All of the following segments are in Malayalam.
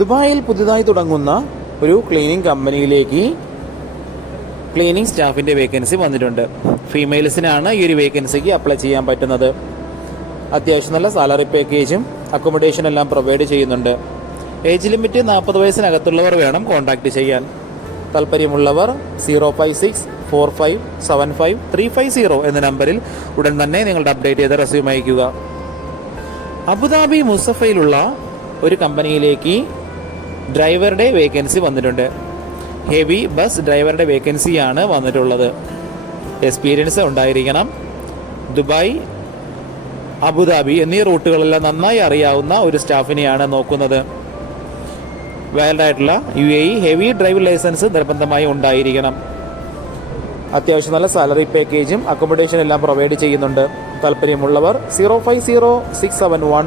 ദുബായിൽ പുതുതായി തുടങ്ങുന്ന ഒരു ക്ലീനിങ് കമ്പനിയിലേക്ക് ക്ലീനിങ് സ്റ്റാഫിന്റെ വേക്കൻസി വന്നിട്ടുണ്ട്. ഫീമെയിൽസിനാണ് ഈ ഒരു വേക്കൻസിക്ക് അപ്ലൈ ചെയ്യാൻ പറ്റുന്നത്. അത്യാവശ്യം നല്ല സാലറി പാക്കേജും അക്കോമഡേഷൻ എല്ലാം പ്രൊവൈഡ് ചെയ്യുന്നുണ്ട്. ഏജ് ലിമിറ്റ് നാൽപ്പത് വയസ്സിനകത്തുള്ളവർ വേണം കോൺടാക്റ്റ് ചെയ്യാൻ. താല്പര്യമുള്ളവർ zero five six four five seven five three five zero എന്ന നമ്പറിൽ ഉടൻ തന്നെ നിങ്ങളുടെ അപ്ഡേറ്റ് ചെയ്ത റെസ്യൂം അയക്കുക അബുദാബി മുസഫയിലുള്ള ഒരു കമ്പനിയിലേക്ക് ഡ്രൈവറുടെ വേക്കൻസി വന്നിട്ടുണ്ട്. ഹെവി ബസ് ഡ്രൈവറുടെ വേക്കൻസിയാണ് വന്നിട്ടുള്ളത്. എക്സ്പീരിയൻസ് ഉണ്ടായിരിക്കണം. ദുബായ് അബുദാബി എന്നീ റൂട്ടുകളെല്ലാം നന്നായി അറിയാവുന്ന ഒരു സ്റ്റാഫിനെയാണ് നോക്കുന്നത്. വാലിഡ് ആയിട്ടുള്ള U A E heavy drive licence നിർബന്ധമായി ഉണ്ടായിരിക്കണം. അത്യാവശ്യം നല്ല സാലറി പാക്കേജും അക്കോമഡേഷൻ എല്ലാം പ്രൊവൈഡ് ചെയ്യുന്നുണ്ട്. താല്പര്യമുള്ളവർ zero five zero six seven one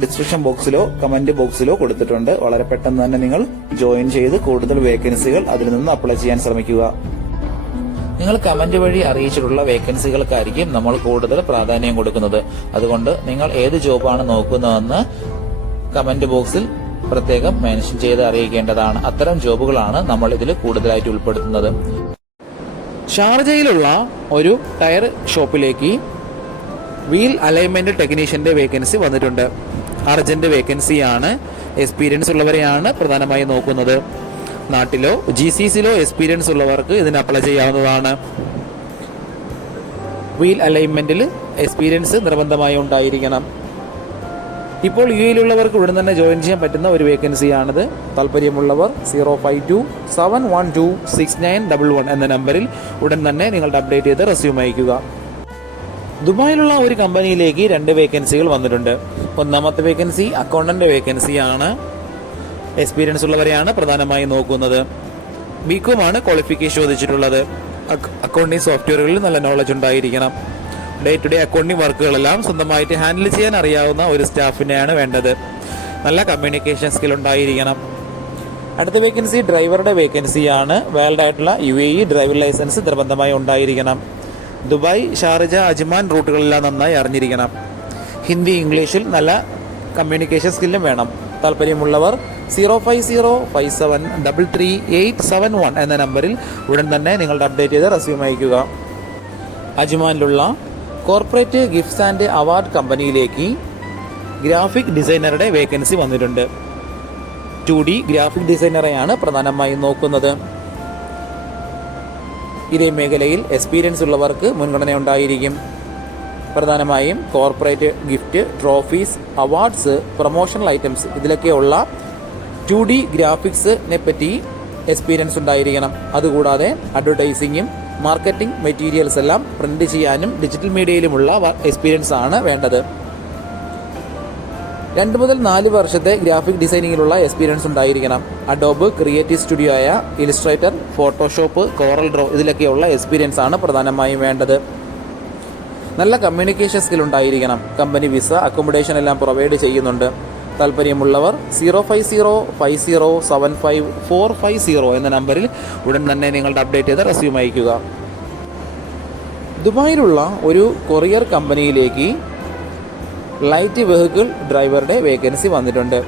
description ബോക്സിലോ കമന്റ് ബോക്സിലോ കൊടുത്തിട്ടുണ്ട്. വളരെ പെട്ടെന്ന് തന്നെ നിങ്ങൾ ജോയിൻ ചെയ്ത് കൂടുതൽ വേക്കൻസികൾ അതിൽ നിന്ന് അപ്ലൈ ചെയ്യാൻ ശ്രമിക്കുക. നിങ്ങൾ കമന്റ് വഴി അറിയിച്ചിട്ടുള്ള വേക്കൻസികൾക്കായിരിക്കും നമ്മൾ കൂടുതൽ പ്രാധാന്യം കൊടുക്കുന്നത്. അതുകൊണ്ട് നിങ്ങൾ ഏത് ജോബാണ് നോക്കുന്നതെന്ന് കമന്റ് ബോക്സിൽ പ്രത്യേകം മെൻഷൻ ചെയ്ത് അറിയിക്കേണ്ടതാണ്. അത്തരം ജോബുകളാണ് നമ്മൾ ഇതിൽ കൂടുതലായിട്ട് ഉൾപ്പെടുത്തുന്നത്. ഷാർജയിലുള്ള ഒരു ടയർ ഷോപ്പിലേക്ക് വീൽ അലൈൻമെന്റ് ടെക്നീഷ്യന്റെ വേക്കൻസി വന്നിട്ടുണ്ട്. അർജന്റ് വേക്കൻസിയാണ് എക്സ്പീരിയൻസ് ഉള്ളവരെയാണ് പ്രധാനമായും നോക്കുന്നത്. നാട്ടിലോ ജി സി സിയിലോ എക്സ്പീരിയൻസ് ഉള്ളവർക്ക് ഇതിന് അപ്ലൈ ചെയ്യാവുന്നതാണ്. വീൽ അലൈൻമെന്റിൽ എക്സ്പീരിയൻസ് നിർബന്ധമായി ഉണ്ടായിരിക്കണം. ഇപ്പോൾ യു എയിലുള്ളവർക്ക് ഉടൻ തന്നെ ജോയിൻ ചെയ്യാൻ പറ്റുന്ന ഒരു വേക്കൻസിയാണിത്. താല്പര്യമുള്ളവർ zero five two seven one two six nine double one എന്ന നമ്പറിൽ ഉടൻ തന്നെ നിങ്ങളുടെ അപ്ഡേറ്റ് ചെയ്ത് റെസ്യൂം അയക്കുക ദുബായിലുള്ള ഒരു കമ്പനിയിലേക്ക് രണ്ട് വേക്കൻസികൾ വന്നിട്ടുണ്ട്. ഒന്നാമത്തെ വേക്കൻസി അക്കൗണ്ടന്റ് വേക്കൻസിയാണ് എക്സ്പീരിയൻസ് ഉള്ളവരെയാണ് പ്രധാനമായും നോക്കുന്നത്. ബികോമാണ് ക്വാളിഫിക്കേഷൻ ചോദിച്ചിട്ടുള്ളത്. അക്കൗണ്ടിങ് സോഫ്റ്റ്വെയറുകളിൽ നല്ല നോളജ് ഉണ്ടായിരിക്കണം. ഡേ ടു ഡേ അക്കൗണ്ടിങ് വർക്കുകളെല്ലാം സ്വന്തമായിട്ട് ഹാൻഡിൽ ചെയ്യാൻ അറിയാവുന്ന ഒരു സ്റ്റാഫിനെയാണ് വേണ്ടത്. നല്ല കമ്മ്യൂണിക്കേഷൻ സ്കിൽ ഉണ്ടായിരിക്കണം. അടുത്ത വേക്കൻസി ഡ്രൈവറുടെ വേക്കൻസിയാണ് വേൾഡ് ആയിട്ടുള്ള U A E driving licence നിർബന്ധമായി ഉണ്ടായിരിക്കണം. ദുബായ് ഷാർജ അജ്മാൻ റൂട്ടുകളെല്ലാം നന്നായി അറിഞ്ഞിരിക്കണം. ഹിന്ദി ഇംഗ്ലീഷിൽ നല്ല കമ്മ്യൂണിക്കേഷൻ സ്കില്ലും വേണം. താല്പര്യമുള്ളവർ zero five zero five seven double three eight seven one എന്ന നമ്പറിൽ ഉടൻ തന്നെ നിങ്ങളുടെ അപ്ഡേറ്റ് ചെയ്ത് റെസ്യൂം അയക്കുക അജ്മാനിലുള്ള കോർപ്പറേറ്റ് ഗിഫ്റ്റ്സ് ആൻഡ് അവാർഡ് കമ്പനിയിലേക്ക് ഗ്രാഫിക് ഡിസൈനറുടെ വേക്കൻസി വന്നിട്ടുണ്ട്. ടു ഡി ഗ്രാഫിക് ഡിസൈനറെയാണ് പ്രധാനമായും നോക്കുന്നത്. ഇതേ മേഖലയിൽ എക്സ്പീരിയൻസ് ഉള്ളവർക്ക് മുൻഗണന ഉണ്ടായിരിക്കും പ്രധാനമായും corporate gift trophies awards promotional items ഇതിലൊക്കെയുള്ള two D ഗ്രാഫിക്സിനെ പറ്റി എക്സ്പീരിയൻസ് ഉണ്ടായിരിക്കണം. അതുകൂടാതെ അഡ്വർടൈസിങ്ങും മാർക്കറ്റിംഗ് മെറ്റീരിയൽസ് എല്ലാം പ്രിന്റ് ചെയ്യാനും ഡിജിറ്റൽ മീഡിയയിലുമുള്ള എക്സ്പീരിയൻസ് ആണ് വേണ്ടത്. രണ്ട് മുതൽ നാല് വർഷത്തെ ഗ്രാഫിക് ഡിസൈനിങ്ങിലുള്ള എക്സ്പീരിയൻസ് ഉണ്ടായിരിക്കണം. അഡോബ് ക്രിയേറ്റീവ് സ്റ്റുഡിയോ ആയ ഇലിസ്ട്രേറ്റർ ഫോട്ടോഷോപ്പ് കോറൽ ഡ്രോ ഇതിലൊക്കെയുള്ള എക്സ്പീരിയൻസ് ആണ് പ്രധാനമായും വേണ്ടത്. നല്ല കമ്മ്യൂണിക്കേഷൻ സ്കിൽ ഉണ്ടായിരിക്കണം. കമ്പനി വിസ അക്കോമഡേഷൻ എല്ലാം പ്രൊവൈഡ് ചെയ്യുന്നുണ്ട്. താല്പര്യമുള്ളവർ zero five zero five zero seven five four five zero എന്ന നമ്പറിൽ ഉടൻ തന്നെ നിങ്ങളുടെ അപ്ഡേറ്റ് ചെയ്ത റെസ്യൂം അയക്കുക ദുബായിലുള്ള ഒരു കൊറിയർ കമ്പനിയിലേക്ക് ലൈറ്റ് വെഹിക്കിൾ ഡ്രൈവറുടെ വേക്കൻസി വന്നിട്ടുണ്ട്.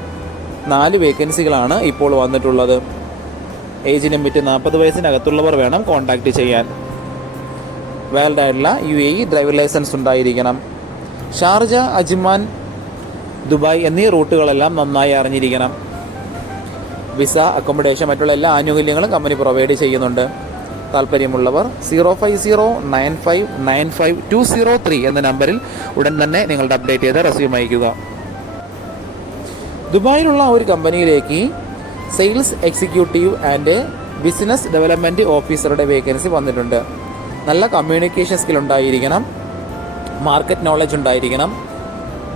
നാല് വേക്കൻസികളാണ് ഇപ്പോൾ വന്നിട്ടുള്ളത്. ഏജ് ലിമിറ്റ് നാൽപ്പത് വയസ്സിനകത്തുള്ളവർ വേണം കോൺടാക്റ്റ് ചെയ്യാൻ. വാലിഡ് ആയിട്ടുള്ള U A E driving licence ഉണ്ടായിരിക്കണം. ഷാർജ അജ്മാൻ ദുബായ് എന്നീ റൂട്ടുകളെല്ലാം നന്നായി അറിഞ്ഞിരിക്കണം. വിസ അക്കോമഡേഷൻ മറ്റുള്ള എല്ലാ ആനുകൂല്യങ്ങളും കമ്പനി പ്രൊവൈഡ് ചെയ്യുന്നുണ്ട്. താല്പര്യമുള്ളവർ zero five zero nine five nine five two zero three എന്ന നമ്പറിൽ ഉടൻ തന്നെ നിങ്ങളുടെ അപ്ഡേറ്റ് ചെയ്ത റെസ്യൂം അയക്കുക ദുബായിലുള്ള ഒരു കമ്പനിയിലേക്ക് sales executive and business development ഓഫീസറുടെ വേക്കൻസി വന്നിട്ടുണ്ട്. നല്ല കമ്മ്യൂണിക്കേഷൻ സ്കിൽ ഉണ്ടായിരിക്കണം. മാർക്കറ്റ് നോളജ് ഉണ്ടായിരിക്കണം.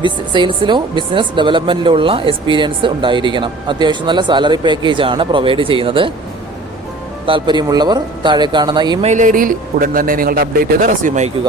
ബിസ് സെയിൽസിലോ ബിസിനസ് ഡെവലപ്മെന്റിലോ ഉള്ള എക്സ്പീരിയൻസ് ഉണ്ടായിരിക്കണം. അത്യാവശ്യം നല്ല സാലറി പാക്കേജ് ആണ് പ്രൊവൈഡ് ചെയ്യുന്നത്. താല്പര്യമുള്ളവർ താഴെ കാണുന്ന ഇമെയിൽ ഐ ഡിയിൽ ഉടൻ തന്നെ നിങ്ങളുടെ അപ്ഡേറ്റ് ചെയ്ത് റെസ്യൂം അയക്കുക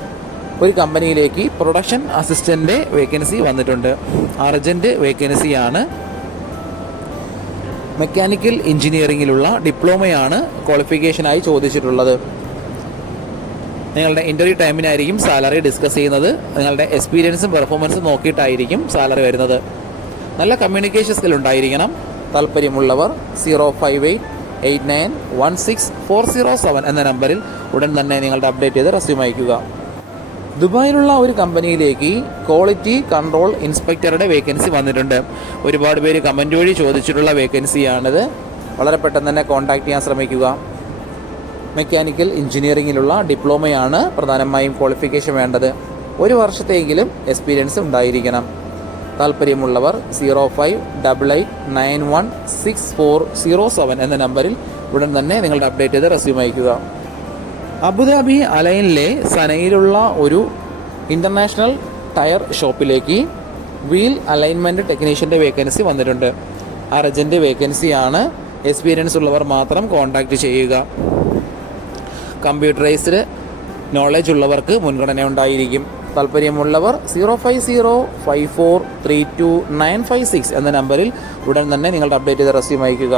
ഒരു കമ്പനിയിലേക്ക് പ്രൊഡക്ഷൻ അസിസ്റ്റന്റ് വേക്കൻസി വന്നിട്ടുണ്ട്. അർജന്റ് വേക്കൻസിയാണ് മെക്കാനിക്കൽ എഞ്ചിനീയറിംഗിലുള്ള ഡിപ്ലോമയാണ് ക്വാളിഫിക്കേഷനായി ചോദിച്ചിട്ടുള്ളത്. നിങ്ങളുടെ ഇന്റർവ്യൂ ടൈമിനായിരിക്കും സാലറി ഡിസ്കസ് ചെയ്യുന്നത്. നിങ്ങളുടെ എക്സ്പീരിയൻസും പെർഫോമൻസും നോക്കിയിട്ടായിരിക്കും സാലറി വരുന്നത്. നല്ല കമ്മ്യൂണിക്കേഷൻ സ്കിൽ ഉണ്ടായിരിക്കണം. താല്പര്യമുള്ളവർ zero five eight eight nine one six four zero seven എന്ന നമ്പറിൽ ഉടൻ തന്നെ നിങ്ങളുടെ അപ്ഡേറ്റ് ചെയ്ത് റെസ്യൂം അയക്കുക ദുബായിലുള്ള ഒരു കമ്പനിയിലേക്ക് ക്വാളിറ്റി കൺട്രോൾ ഇൻസ്പെക്ടറുടെ വേക്കൻസി വന്നിട്ടുണ്ട്. ഒരുപാട് പേര് കമന്റ് വഴി ചോദിച്ചിട്ടുള്ള വേക്കൻസിയാണിത് വളരെ പെട്ടെന്ന് തന്നെ കോൺടാക്ട് ചെയ്യാൻ ശ്രമിക്കുക. മെക്കാനിക്കൽ എഞ്ചിനീയറിംഗിലുള്ള ഡിപ്ലോമയാണ് പ്രധാനമായും ക്വാളിഫിക്കേഷൻ വേണ്ടത്. ഒരു വർഷത്തെങ്കിലും എക്സ്പീരിയൻസ് ഉണ്ടായിരിക്കണം. താല്പര്യമുള്ളവർ zero five double eight nine one six four zero seven എന്ന നമ്പറിൽ ഉടൻ തന്നെ നിങ്ങളുടെ അപ്ഡേറ്റ് ചെയ്ത് റെസ്യൂം അയക്കുക അബുദാബി അലൈനിലെ സനയിലുള്ള ഒരു ഇന്റർനാഷണൽ ടയർ ഷോപ്പിലേക്ക് വീൽ അലൈൻമെന്റ് ടെക്നീഷ്യന്റെ വേക്കൻസി വന്നിട്ടുണ്ട്. അർജന്റ് വേക്കൻസിയാണ്. എക്സ്പീരിയൻസ് ഉള്ളവർ മാത്രം കോൺടാക്റ്റ് ചെയ്യുക. കമ്പ്യൂട്ടറൈസ്ഡ് നോളജ് ഉള്ളവർക്ക് മുൻഗണന ഉണ്ടായിരിക്കും. താല്പര്യമുള്ളവർ zero five zero five four three two nine five six എന്ന നമ്പറിൽ ഉടൻ തന്നെ നിങ്ങളുടെ അപ്ഡേറ്റ് ചെയ്ത റെസ്യൂം അയക്കുക